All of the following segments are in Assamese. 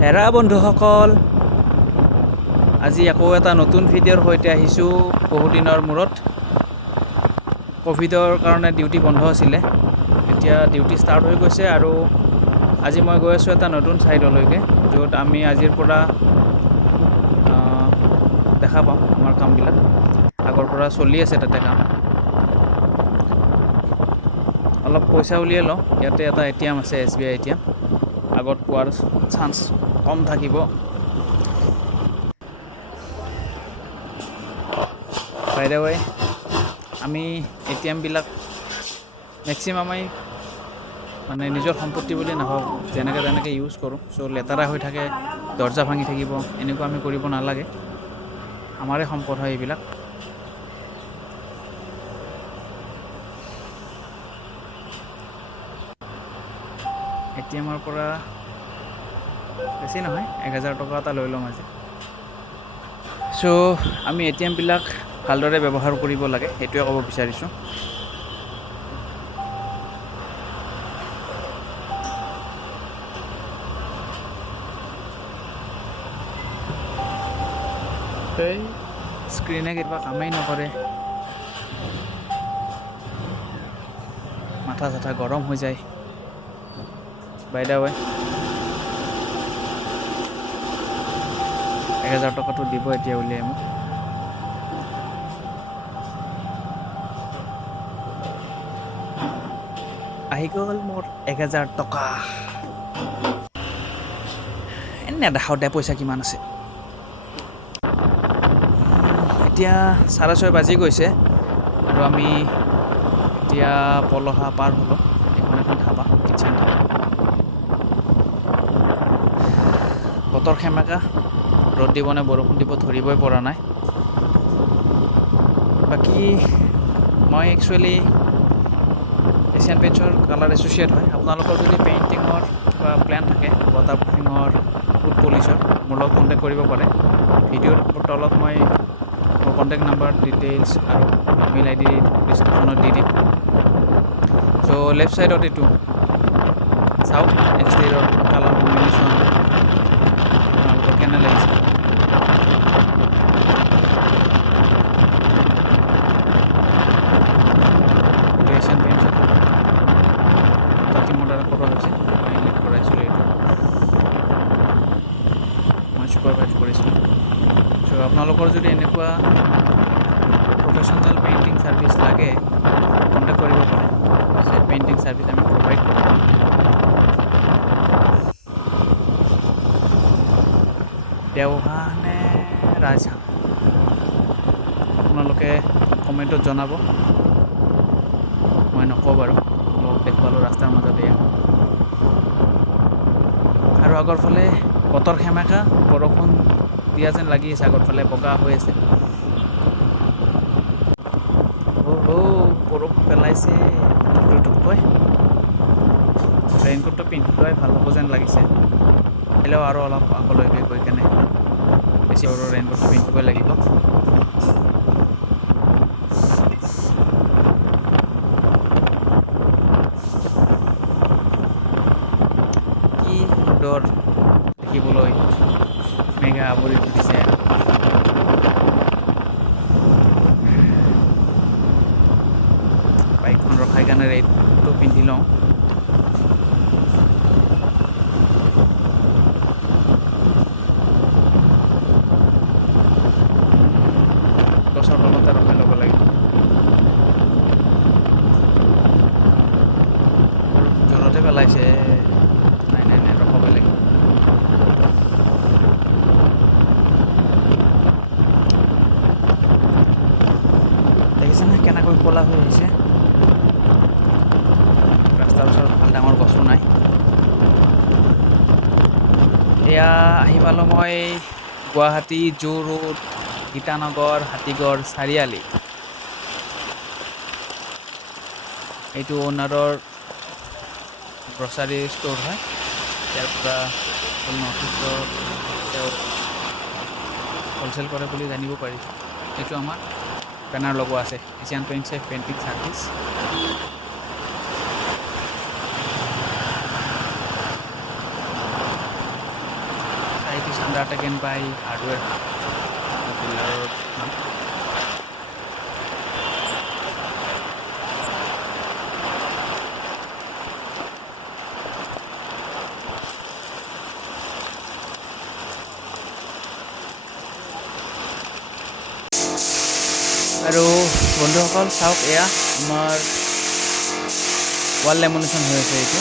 হেৰা বন্ধুসকল, আজি আকৌ এটা নতুন ভিডিঅ'ৰ সৈতে আহিছোঁ। বহুদিনৰ মূৰত ক'ভিডৰ কাৰণে ডিউটি বন্ধ আছিলে, এতিয়া ডিউটি ষ্টাৰ্ট হৈ গৈছে আৰু আজি মই গৈ আছোঁ এটা নতুন ছাইডলৈকে, য'ত আমি আজিৰ পৰা দেখা পাম আমাৰ কামবিলাক। আগৰ পৰা চলি আছে তাতে কাম। অলপ পইচা উলিয়াই লওঁ। ইয়াতে এটা ATM আছে, SBI ATM। আগত পোৱাৰ চান্স কম থাকিব। বাই দ্য ৱে, আমি ATM বিলাক মেক্সিমামেই মানে নিজৰ সম্পত্তি বুলি নাভাবোঁ, যেনেকৈ তেনেকৈ ইউজ কৰোঁ। চ' লেতেৰা হৈ থাকে, দৰ্জা ভাঙি থাকিব, এনেকুৱা আমি কৰিব নালাগে। আমাৰে সম্পদ হয় এইবিলাক। ATMৰ পৰা বেছি নহয়, 1000 টকা এটা লৈ ল'ম আজি। চ' আমি ATM বিলাক ভালদৰে ব্যৱহাৰ কৰিব লাগে, সেইটোৱে ক'ব বিচাৰিছোঁ। স্ক্ৰীনে কিবা কামেই নকৰে, মাথা চাথা গৰম হৈ যায়। বাই দ্য ৱে, 1000 টকাটো দিব এতিয়া উলিয়াই মোক। আহি গ'ল মোৰ 1000 টকা। নেদেখাওঁ দে পইচা কিমান আছে। এতিয়া 6:30 বাজি গৈছে আৰু আমি এতিয়া পলহা পাৰ হ'লোঁ। এখন ধাবা, কিটচেন ধাবা। বতৰ সেমেকা, ৰ'দ দিব নে বৰষুণ দিব ধৰিবই পৰা নাই। বাকী মই একচুৱেলি এছিয়ান পেইণ্টছৰ কালাৰ এছ'চিয়েট হয়। আপোনালোকৰ যদি পেইণ্টিঙৰ কিবা প্লেন থাকে, ৱাটাৰপ্ৰুফিঙৰ, ফুড পলিচৰ, মোৰ লগত কণ্টেক্ট কৰিব পাৰে। ভিডিঅ'ৰ তলত মই মোৰ কণ্টেক্ট নাম্বাৰ, ডিটেইলছ আৰু ইমেইল ID ডিছক্ৰিপশ্যনত দি দিম। চ' লেফ্ট ছাইডত এইটো চাওক, এক্সটেৰিয়ৰ কালাৰ কম্বিনেশ্যন আপোনালোকৰ কেনে লাগিছে। এছিয়ান পেইণ্টছৰ টিমৰ দ্বাৰা কৰোৱা হৈছে। মই লিড কৰাইছিলোঁ এইটো, মই ছুপাৰভাইজ কৰিছিলোঁ। চ' আপোনালোকৰ যদি এনেকুৱা প্ৰফেশ্যনেল পেইণ্টিং ছাৰ্ভিচ লাগে, কণ্টেক্ট কৰিব পাৰে। পেইণ্টিং ছাৰ্ভিচ আমি প্ৰভাইড কৰোঁ। দেওহাঁহ নে ৰাজহাঁহ আপোনালোকে কমেণ্টত জনাব। মই নকওঁ বাৰু, লগ দেখুৱালোঁ ৰাস্তাৰ মাজত এয়া। আৰু আগৰ ফালে বতৰ সেমেকা, বৰষুণ দিয়া যেন লাগি আছে। আগৰ ফালে বগা হৈ আছে। বৰষুণ পেলাইছে টুপকৈ। ৰেইনকোটটো পিন্ধি লোৱাই ভাল হ'ব যেন লাগিছে। আহিলেও আৰু অলপ আগলৈকে গৈ কেনে বেছি ৰেইনকোটটো পিন্ধিবই লাগিব। কি সুন্দৰ দেখিবলৈ, মেঘে আৱৰি ধৰিছে। বাইকখন ৰখাই কাৰণে ৰেইনকোটটো পিন্ধি লওঁ। গছৰ তলতে ৰখাই ল'ব লাগিব। আৰু জোৰতে পেলাইছে। নাই ৰখাবই লাগিব। দেখিছেনে কেনেকৈ ক'লা হৈ আহিছে। ৰাস্তাৰ ওচৰত ভাল ডাঙৰ গছো নাই। এয়া আহি পালোঁ মই গুৱাহাটী জু ৰোড, গীতানগৰ, হাতীগড় চাৰিআলি। এইটো অ'নাৰৰ গ্ৰচাৰী ষ্ট'ৰ হয়। ইয়াৰ পৰা নৰ্থ ইষ্টৰ তেওঁ হ'লচেল কৰে বুলি জানিব পাৰিছোঁ। এইটো আমাৰ বেনাৰ লগোৱা আছে, এছিয়ান পেইণ্টছ পেইণ্টিং ছাৰ্ভিচ। আণ্ডাৰটেকেন বাই হাৰ্ডৱেৰ ডিলাৰৰ নাম। আৰু বন্ধুসকল চাওক, এয়া আমাৰ ৱাল লেমিনেশ্যন হৈ আছে। এইটো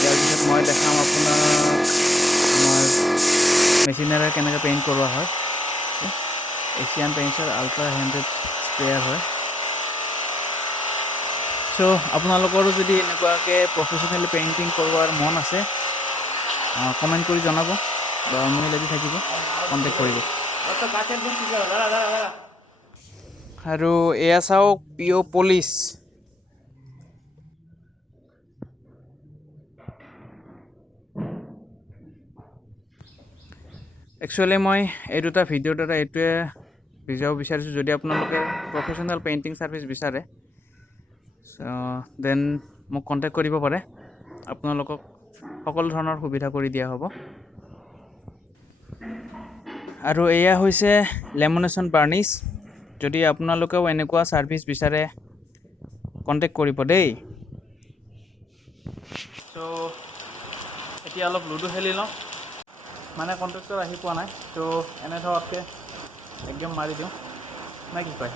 ইয়াৰ পিছত মই দেখাম আপোনাক আমাৰ মেচিনেৰে কেনেকৈ পেইণ্ট কৰোৱা হয়। এছিয়ান পেইণ্টছৰ আল্ট্ৰা হাণ্ড্ৰেড স্প্ৰেয়াৰ হয়। চ' আপোনালোকৰো যদি এনেকুৱাকৈ প্ৰফেশ্যনেলি পেইণ্টিং কৰোৱাৰ মন আছে, কমেণ্ট কৰি জনাব বা মই লাগি থাকিব, কণ্টেক্ট কৰিব। আৰু এয়া চাওক, পিঅ' পলিচ। একচুৱেলি মই এই দুটা ভিডিঅ'ৰ দ্বাৰা এইটোৱে বুজাব বিচাৰিছোঁ, যদি আপোনালোকে প্ৰফেশ্যনেল পেইণ্টিং ছাৰ্ভিচ বিচাৰে দেন মোক কণ্টেক্ট কৰিব পাৰে। আপোনালোকক সকলো ধৰণৰ সুবিধা কৰি দিয়া হ'ব। আৰু এয়া হৈছে লেমিনেশ্যন বাৰ্নিছ। যদি আপোনালোকেও এনেকুৱা ছাৰ্ভিচ বিচাৰে কণ্টেক্ট কৰিব দেই। চ' এতিয়া অলপ লুডু খেলি লওঁ, মানে কণ্ট্ৰেক্টৰ আহি পোৱা নাই, ত' এনে ধৰণকৈ একদম মাৰি দিওঁ, নে কি কয়?